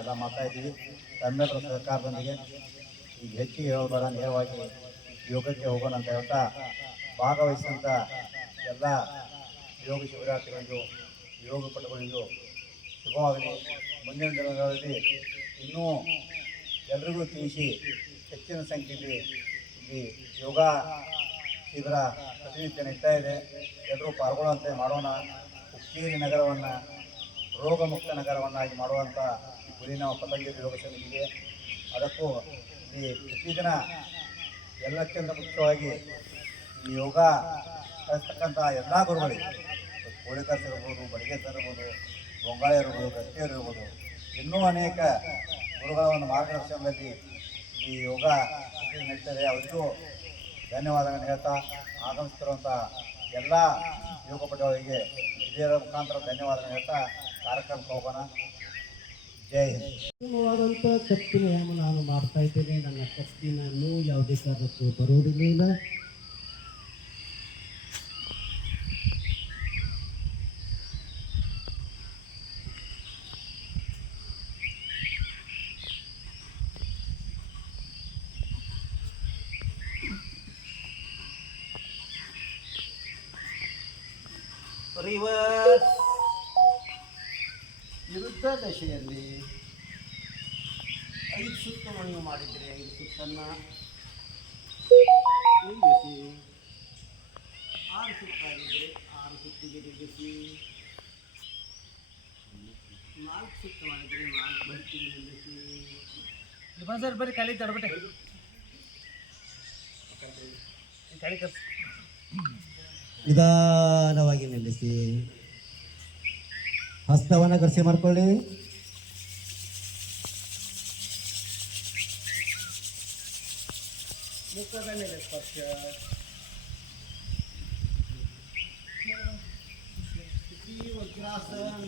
ನಾವೆಲ್ಲ ಮಾತಾಡ್ತೀವಿ. ತಮ್ಮೆಲ್ಲರ ಸಹಕಾರದೊಂದಿಗೆ ಈಗ ಹೆಚ್ಚಿಗೆ ಹೇಳೋಬೇಡ, ನೇರವಾಗಿ ಯೋಗಕ್ಕೆ ಹೋಗೋಣ ಅಂತ ಹೇಳ್ತಾ ಭಾಗವಹಿಸಿದಂಥ ಎಲ್ಲ ಯೋಗ ಶಿಬಿರಾರ್ಥಿಗಳಿಗೂ ಯೋಗ ಪಟುಗಳಿಗೂ ಶುಭವಾಗಲಿ. ಮುಂದಿನ ದಿನಗಳಲ್ಲಿ ಇನ್ನೂ ಎಲ್ರಿಗೂ ತಿಳಿಸಿ ಹೆಚ್ಚಿನ ಸಂಖ್ಯೆಯಲ್ಲಿ ಇಲ್ಲಿ ಯೋಗ ಶಿಬಿರ ಪ್ರತಿನಿತ್ಯ ನಡೀತಾ ಇದೆ. ಎಲ್ಲರೂ ಪಾಲ್ಗೊಳ್ಳುವಂತೆ ಮಾಡೋಣ. ಹುಕ್ಕೇರಿ ನಗರವನ್ನು ರೋಗಮುಕ್ತ ನಗರವನ್ನಾಗಿ ಮಾಡುವಂಥ ಈ ಗುರಿ ನಾವು ಪತಂಜಲಿ ಯೋಗ ಸಮಿತಿಗೆ. ಅದಕ್ಕೂ ಇಲ್ಲಿ ಪ್ರತಿದಿನ ಎಲ್ಲಕ್ಕಿಂತ ಮುಖ್ಯವಾಗಿ ಈ ಯೋಗ ಕಲಿಸ್ತಕ್ಕಂಥ ಎಲ್ಲ ಗುರುಗಳಿಗೆ, ಕೋಳಿಕರ್ಸ್ ಇರ್ಬೋದು, ಬಡಿಗೇಸರ್ ಇರ್ಬೋದು, ಬೊಂಗಾಳಿ ಇರ್ಬೋದು, ಗಟ್ಟಿಯರು ಇರ್ಬೋದು, ಇನ್ನೂ ಅನೇಕ ಗುರುಗಳ ಒಂದು ಮಾರ್ಗದರ್ಶನದಲ್ಲಿ ಈ ಯೋಗ ನಡೀತದೆ. ಅವರಿಗೂ ಧನ್ಯವಾದಗಳನ್ನು ಹೇಳ್ತಾ, ಆಗಮಿಸ್ತಿರುವಂಥ ಎಲ್ಲ ಯೋಗಪಟುಗಳಿಗೆ ಹಿರಿಯರ ಮುಖಾಂತರ ಧನ್ಯವಾದಗಳನ್ನು ಹೇಳ್ತಾ ಕಾರ್ಯಕ್ರಮಕ್ಕೆ ಹೋಗೋಣ. ಜೈ ಹಿಂದ್. ಕತ್ತಿನ ಹೇಮ ನಾನು ಮಾಡ್ತಾ ಇದ್ದೇನೆ. ನನ್ನ ಕತ್ತಿನೂ ಯಾವುದೇ ಕಾರಣಕ್ಕೂ ಬರುವುದಿಲ್ಲ. ರಿವರ್ಸ್ ವಿರುದ್ಧ ದಶೆಯಲ್ಲಿ 5 ಸುತ್ತನ್ನು ಮಾಡಿದರೆ 5 ಸುತ್ತನ್ನು ತಿರುಗಿಸಿ, 6 ಸುತ್ತಾಗಿದ್ದರೆ 6 ಸುತ್ತಿಗೆ ತಿರುಗಿಸಿ, 4 ಸುತ್ತ ಮಾಡಿದರೆ 4 ಬಟ್ಟಿಗೆ ನಿಲ್ಲಿಸಿ. ಸರ್ ಬರೀ ಖಾಲಿ ತಡಬಟ್ಟೆ ಖಾಲಿ ಕರ್ಸಿ. ನಿಧಾನವಾಗಿ ನಿಲ್ಲಿಸಿ, ಹಸ್ತವನ್ನು ಘರ್ಷಣೆ ಮಾಡ್ಕೊಳ್ಳಿ. ಮುಖದ ಮೇಲೆ ಸ್ಪರ್ಶ. ವಜ್ರಾಸನ